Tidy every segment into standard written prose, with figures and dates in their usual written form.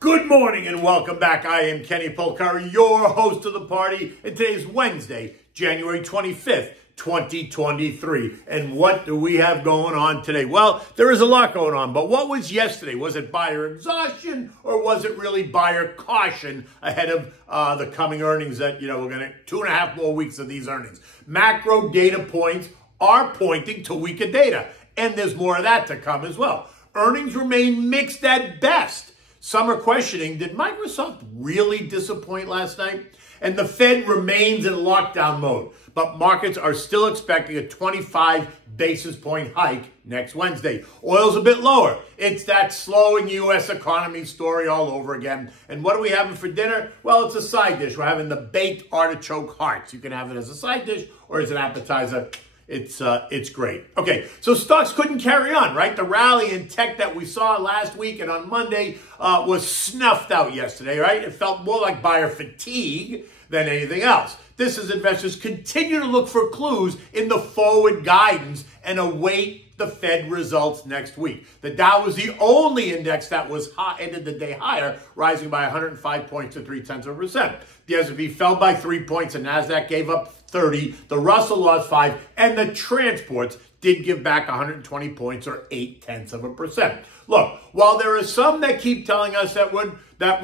Good morning and welcome back. I am Kenny Polcari, your host of the party, and today is Wednesday, January 25th, 2023. And what do we have going on today? Well, there is a lot going on, but what was yesterday? Was it buyer exhaustion or was it really buyer caution ahead of the coming earnings that, we're going to 2.5 more weeks of these earnings? Macro data points are pointing to weaker data, and there's more of that to come as well. Earnings remain mixed at best. Some are questioning, did Microsoft really disappoint last night? And the Fed remains in lockdown mode, but markets are still expecting a 25 basis point hike next Wednesday. Oil's a bit lower. It's that slowing U.S. economy story all over again. And what are we having for dinner? Well, it's a side dish. We're having the baked artichoke hearts. You can have it as a side dish or as an appetizer. It's great. Okay, so stocks couldn't carry on, right? The rally in tech that we saw last week and on Monday was snuffed out yesterday, right? It felt more like buyer fatigue than anything else. This as investors continue to look for clues in the forward guidance and await the Fed results next week. The Dow was the only index that was ended the day higher, rising by 105 points to 0.3%. The S&P fell by 3 points, and NASDAQ gave up 30. The Russell lost 5, and the transports did give back 120 points, or 0.8%. Look, while there are some that keep telling us that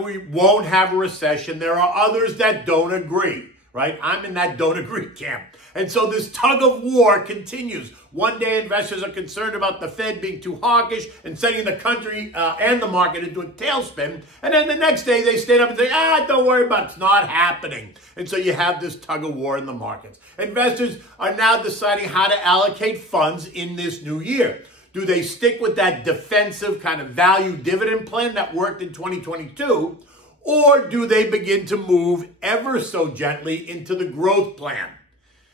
we won't have a recession, there are others that don't agree. Right? I'm in that don't agree camp. And so this tug of war continues. One day investors are concerned about the Fed being too hawkish and sending the country and the market into a tailspin. And then the next day they stand up and say, don't worry about it. It's not happening. And so you have this tug of war in the markets. Investors are now deciding how to allocate funds in this new year. Do they stick with that defensive kind of value dividend plan that worked in 2022? Or do they begin to move ever so gently into the growth plan?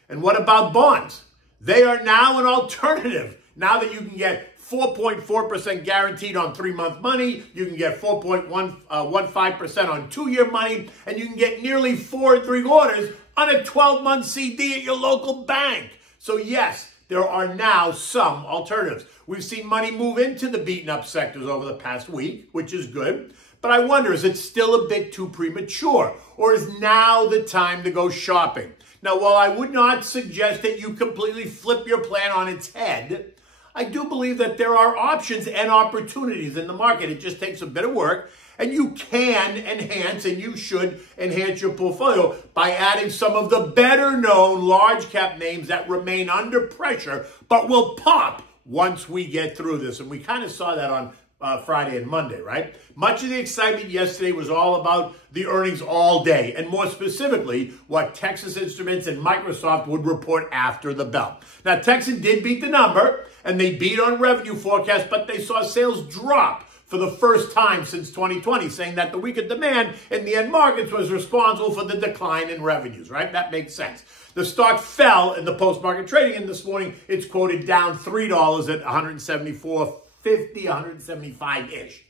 And what about bonds? They are now an alternative. Now that you can get 4.4% guaranteed on 3-month money, you can get 4.15% on 2-year money, and you can get nearly 4 3/4 on a 12-month CD at your local bank. So yes, there are now some alternatives. We've seen money move into the beaten up sectors over the past week, which is good. But I wonder, is it still a bit too premature? Or is now the time to go shopping? Now, while I would not suggest that you completely flip your plan on its head, I do believe that there are options and opportunities in the market. It just takes a bit of work, and you can enhance, and you should enhance your portfolio by adding some of the better-known large-cap names that remain under pressure, but will pop once we get through this. And we kind of saw that on Friday and Monday, right? Much of the excitement yesterday was all about the earnings all day, and more specifically, what Texas Instruments and Microsoft would report after the bell. Now, Texas did beat the number, and they beat on revenue forecast, but they saw sales drop for the first time since 2020, saying that the weaker demand in the end markets was responsible for the decline in revenues, right? That makes sense. The stock fell in the post-market trading, and this morning it's quoted down $3 at 174.50, 175-ish.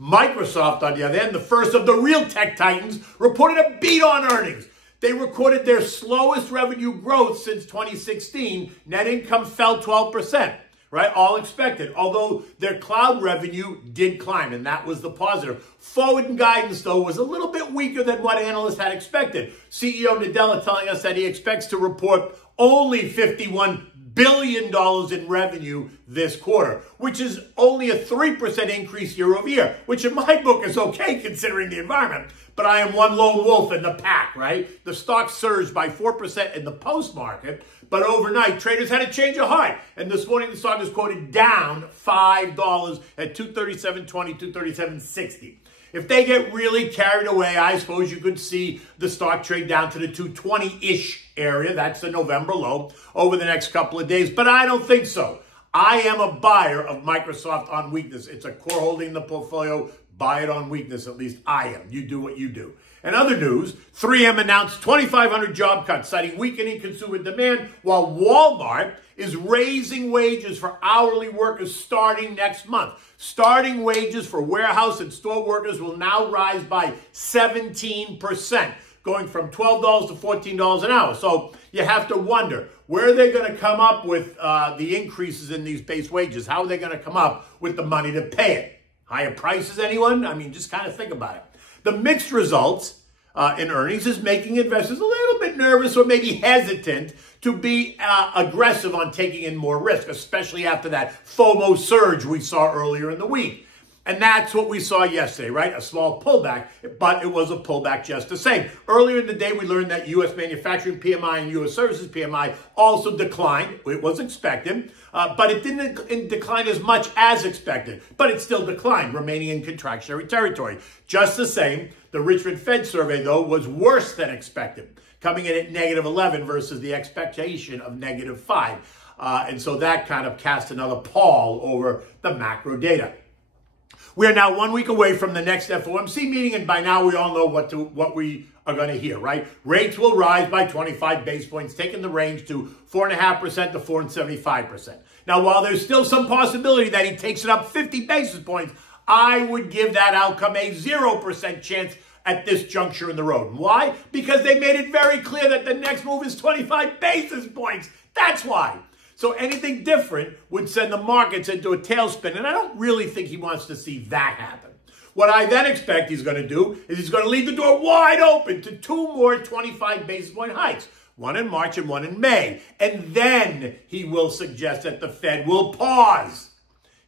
Microsoft, on the other hand, the first of the real tech titans, reported a beat on earnings. They recorded their slowest revenue growth since 2016. Net income fell 12%, right? All expected, although their cloud revenue did climb, and that was the positive. Forward guidance, though, was a little bit weaker than what analysts had expected. CEO Nadella telling us that he expects to report only $51 billion in revenue this quarter, which is only a 3% increase year over year, which in my book is okay considering the environment. But I am one lone wolf in the pack, right? The stock surged by 4% in the post-market, but overnight traders had a change of heart. And this morning the stock is quoted down $5 at 237.20, 237.60. If they get really carried away, I suppose you could see the stock trade down to the 220-ish area. That's the November low over the next couple of days. But I don't think so. I am a buyer of Microsoft on weakness. It's a core holding in the portfolio. Buy it on weakness. At least I am. You do what you do. In other news, 3M announced 2,500 job cuts, citing weakening consumer demand, while Walmart is raising wages for hourly workers starting next month. Starting wages for warehouse and store workers will now rise by 17%, going from $12 to $14 an hour. So you have to wonder, where are they going to come up with the increases in these base wages? How are they going to come up with the money to pay it? Higher prices, anyone? I mean, just kind of think about it. The mixed results in earnings is making investors a little bit nervous or maybe hesitant to be aggressive on taking in more risk, especially after that FOMO surge we saw earlier in the week. And that's what we saw yesterday, right? A small pullback, but it was a pullback just the same. Earlier in the day, we learned that U.S. manufacturing PMI and U.S. services PMI also declined. It was expected, but it didn't decline as much as expected. But it still declined, remaining in contractionary territory. Just the same, the Richmond Fed survey, though, was worse than expected, coming in at -11 versus the expectation of -5. And so that kind of cast another pall over the macro data. We are now 1 week away from the next FOMC meeting, and by now we all know what we are going to hear, right? Rates will rise by 25 basis points, taking the range to 4.5% to 4.75%. Now, while there's still some possibility that he takes it up 50 basis points, I would give that outcome a 0% chance at this juncture in the road. Why? Because they made it very clear that the next move is 25 basis points. That's why. So anything different would send the markets into a tailspin, and I don't really think he wants to see that happen. What I then expect he's going to do is he's going to leave the door wide open to 2 more 25 basis point hikes, one in March and one in May. And then he will suggest that the Fed will pause.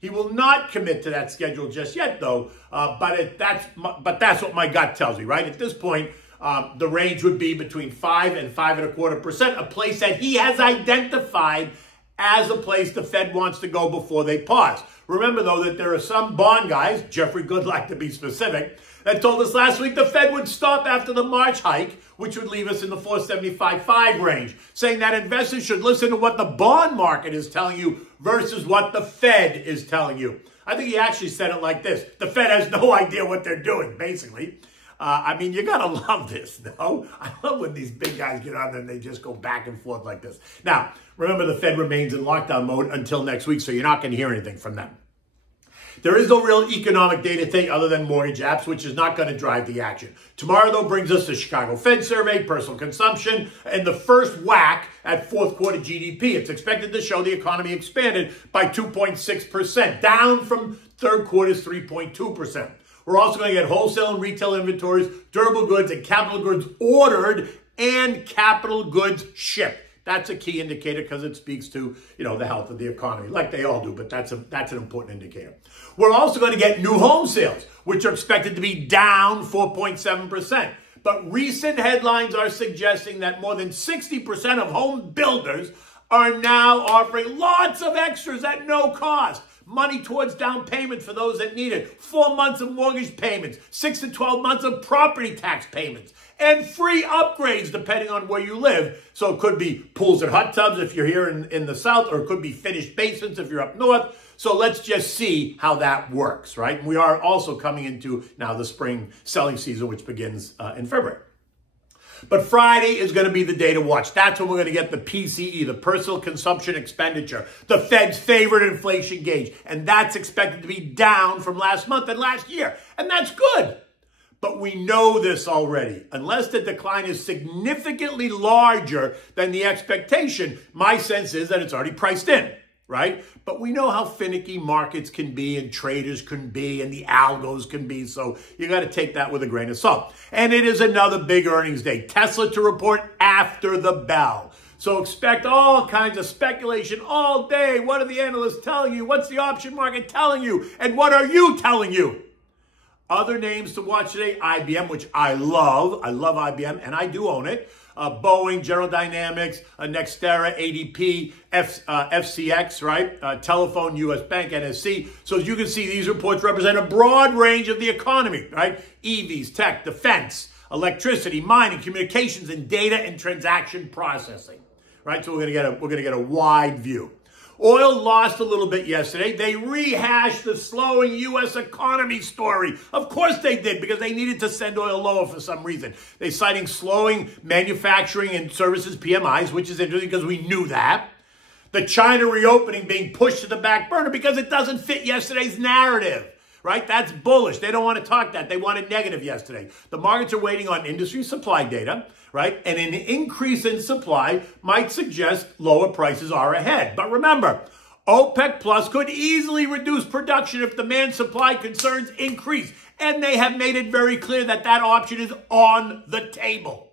He will not commit to that schedule just yet, though, but that's what my gut tells me, right? At this point, the range would be between 5 and 5.25%, a place that he has identified as a place the Fed wants to go before they pause. Remember, though, that there are some bond guys, Jeffrey Goodlatte to be specific, that told us last week the Fed would stop after the March hike, which would leave us in the 4.75-5 range, saying that investors should listen to what the bond market is telling you versus what the Fed is telling you. I think he actually said it like this: the Fed has no idea what they're doing, basically. I mean, you gotta love this, no? I love when these big guys get on there and they just go back and forth like this. Now, remember, the Fed remains in lockdown mode until next week, so you're not gonna hear anything from them. There is no real economic data thing other than mortgage apps, which is not going to drive the action. Tomorrow, though, brings us the Chicago Fed survey, personal consumption, and the first whack at fourth quarter GDP. It's expected to show the economy expanded by 2.6%, down from third quarter's 3.2%. We're also going to get wholesale and retail inventories, durable goods and capital goods ordered, and capital goods shipped. That's a key indicator because it speaks to, the health of the economy, like they all do, but that's an important indicator. We're also going to get new home sales, which are expected to be down 4.7%. But recent headlines are suggesting that more than 60% of home builders are now offering lots of extras at no cost. Money towards down payment for those that need it, 4 months of mortgage payments, 6 to 12 months of property tax payments, and free upgrades depending on where you live. So it could be pools and hot tubs if you're here in the south, or it could be finished basements if you're up north. So let's just see how that works, right? And we are also coming into now the spring selling season, which begins in February. But Friday is going to be the day to watch. That's when we're going to get the PCE, the personal consumption expenditure, the Fed's favorite inflation gauge. And that's expected to be down from last month and last year. And that's good. But we know this already. Unless the decline is significantly larger than the expectation, my sense is that it's already priced in, right? But we know how finicky markets can be and traders can be and the algos can be. So you got to take that with a grain of salt. And it is another big earnings day. Tesla to report after the bell. So expect all kinds of speculation all day. What are the analysts telling you? What's the option market telling you? And what are you telling you? Other names to watch today, IBM, which I love. I love IBM, and I do own it. Boeing, General Dynamics, Nextera, ADP, FCX, right? Telephone, US Bank, NSC. So as you can see, these reports represent a broad range of the economy, right? EVs, tech, defense, electricity, mining, communications, and data and transaction processing, right? So we're gonna get a wide view. Oil lost a little bit yesterday. They rehashed the slowing U.S. economy story. Of course they did, because they needed to send oil lower for some reason. They're citing slowing manufacturing and services PMIs, which is interesting because we knew that. The China reopening being pushed to the back burner because it doesn't fit yesterday's narrative, right? That's bullish. They don't want to talk that. They wanted negative yesterday. The markets are waiting on industry supply data, right? And an increase in supply might suggest lower prices are ahead. But remember, OPEC Plus could easily reduce production if demand-supply concerns increase, and they have made it very clear that that option is on the table.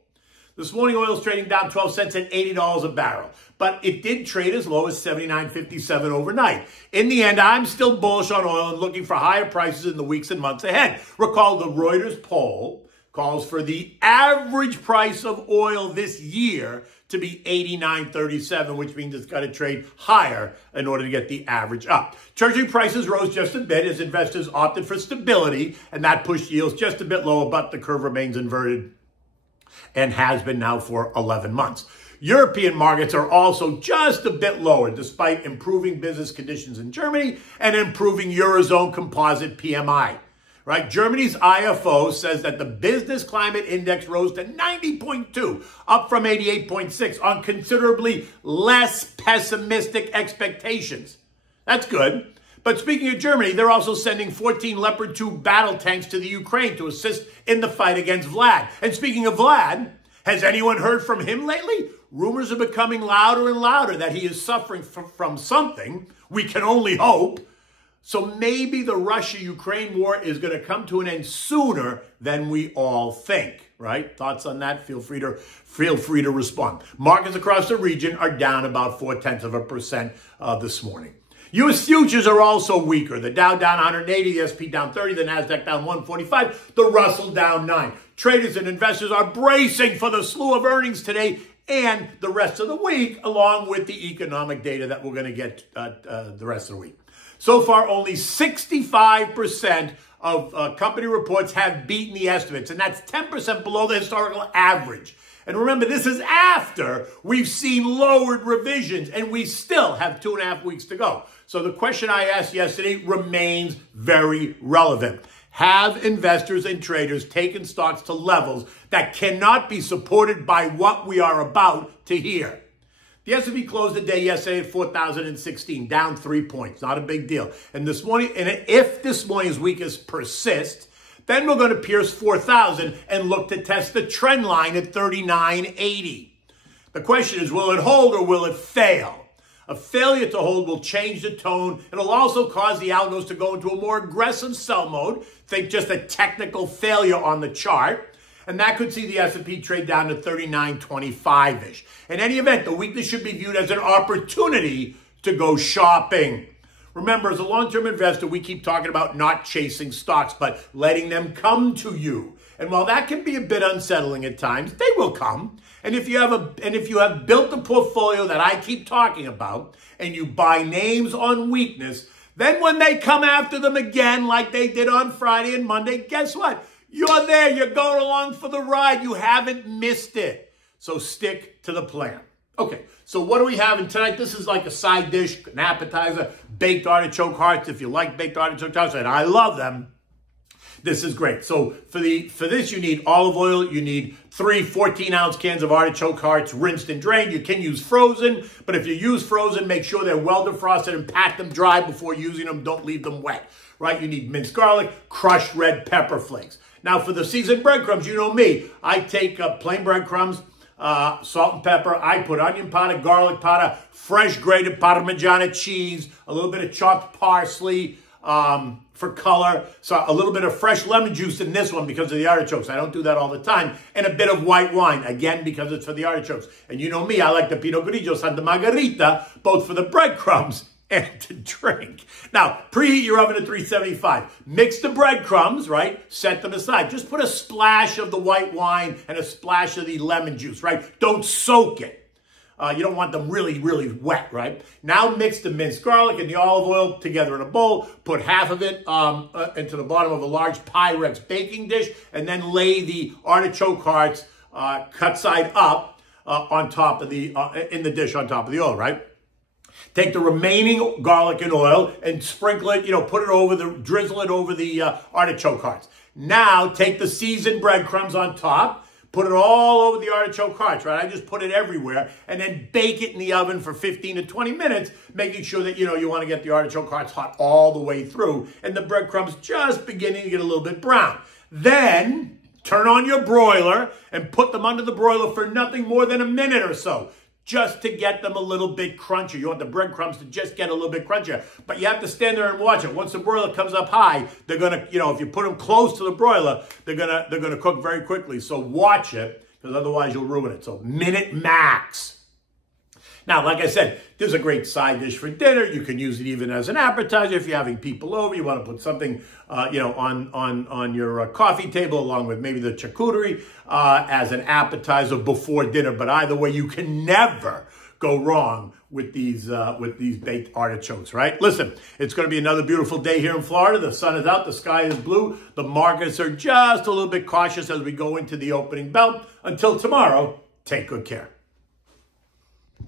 This morning, oil is trading down 12 cents at $80 a barrel, but it did trade as low as $79.57 overnight. In the end, I'm still bullish on oil and looking for higher prices in the weeks and months ahead. Recall the Reuters poll calls for the average price of oil this year to be $89.37, which means it's got to trade higher in order to get the average up. Treasury prices rose just a bit as investors opted for stability, and that pushed yields just a bit lower, but the curve remains inverted and has been now for 11 months. European markets are also just a bit lower despite improving business conditions in Germany and improving Eurozone composite PMI. Right? Germany's IFO says that the business climate index rose to 90.2, up from 88.6 on considerably less pessimistic expectations. That's good. But speaking of Germany, they're also sending 14 Leopard 2 battle tanks to the Ukraine to assist in the fight against Vlad. And speaking of Vlad, has anyone heard from him lately? Rumors are becoming louder and louder that he is suffering from something. We can only hope. So maybe the Russia-Ukraine war is going to come to an end sooner than we all think, right? Thoughts on that? Feel free to respond. Markets across the region are down about 0.4% this morning. U.S. futures are also weaker. The Dow down 180, the S&P down 30, the Nasdaq down 145, the Russell down 9. Traders and investors are bracing for the slew of earnings today and the rest of the week, along with the economic data that we're going to get the rest of the week. So far, only 65% of company reports have beaten the estimates, and that's 10% below the historical average. And remember, this is after we've seen lowered revisions, and we still have 2.5 weeks to go. So the question I asked yesterday remains very relevant. Have investors and traders taken stocks to levels that cannot be supported by what we are about to hear? The S&P closed the day yesterday at 4,016, down 3 points. Not a big deal. And this morning, and if this morning's weakness persists, then we're going to pierce 4,000 and look to test the trend line at 3980. The question is, will it hold or will it fail? A failure to hold will change the tone. It'll also cause the algos to go into a more aggressive sell mode. Think just a technical failure on the chart. And that could see the S&P trade down to 3925-ish. In any event, the weakness should be viewed as an opportunity to go shopping. Remember, as a long-term investor, we keep talking about not chasing stocks, but letting them come to you. And while that can be a bit unsettling at times, they will come. And if you have built the portfolio that I keep talking about, and you buy names on weakness, then when they come after them again, like they did on Friday and Monday, guess what? You're there. You're going along for the ride. You haven't missed it. So stick to the plan. Okay, so what are we having tonight? This is like a side dish, an appetizer, baked artichoke hearts. If you like baked artichoke hearts, and I love them, this is great. So for this, you need olive oil. You need 3 14-ounce cans of artichoke hearts, rinsed and drained. You can use frozen, but if you use frozen, make sure they're well defrosted and pat them dry before using them. Don't leave them wet, right? You need minced garlic, crushed red pepper flakes. Now, for the seasoned breadcrumbs, you know me. I take plain breadcrumbs, salt and pepper. I put onion powder, garlic powder, fresh grated Parmigiana cheese, a little bit of chopped parsley for color. So a little bit of fresh lemon juice in this one because of the artichokes. I don't do that all the time. And a bit of white wine, again, because it's for the artichokes. And you know me, I like the Pinot Grigio Santa Margherita, both for the breadcrumbs and to drink. Now, preheat your oven to 375. Mix the breadcrumbs, right? Set them aside. Just put a splash of the white wine and a splash of the lemon juice, right? Don't soak it. You don't want them really, really wet, right? Now mix the minced garlic and the olive oil together in a bowl. Put half of it into the bottom of a large Pyrex baking dish, and then lay the artichoke hearts cut side up on top of the in the dish on top of the oil, right? Take the remaining garlic and oil and sprinkle it, put it over drizzle it over the artichoke hearts. Now take the seasoned breadcrumbs on top, put it all over the artichoke hearts, right? I just put it everywhere, and then bake it in the oven for 15 to 20 minutes, making sure that, you want to get the artichoke hearts hot all the way through, and the breadcrumbs just beginning to get a little bit brown. Then turn on your broiler and put them under the broiler for nothing more than a minute or so. just to get them a little bit crunchier. You want the breadcrumbs to just get a little bit crunchier. But you have to stand there and watch it. Once the broiler comes up high, they're going to, if you put them close to the broiler, they're going to cook very quickly. So watch it, because otherwise you'll ruin it. So minute max. Now, like I said, this is a great side dish for dinner. You can use it even as an appetizer if you're having people over. You want to put something, on your coffee table along with maybe the charcuterie as an appetizer before dinner. But either way, you can never go wrong with these baked artichokes, right? Listen, it's going to be another beautiful day here in Florida. The sun is out. The sky is blue. The markets are just a little bit cautious as we go into the opening bell. Until tomorrow, take good care.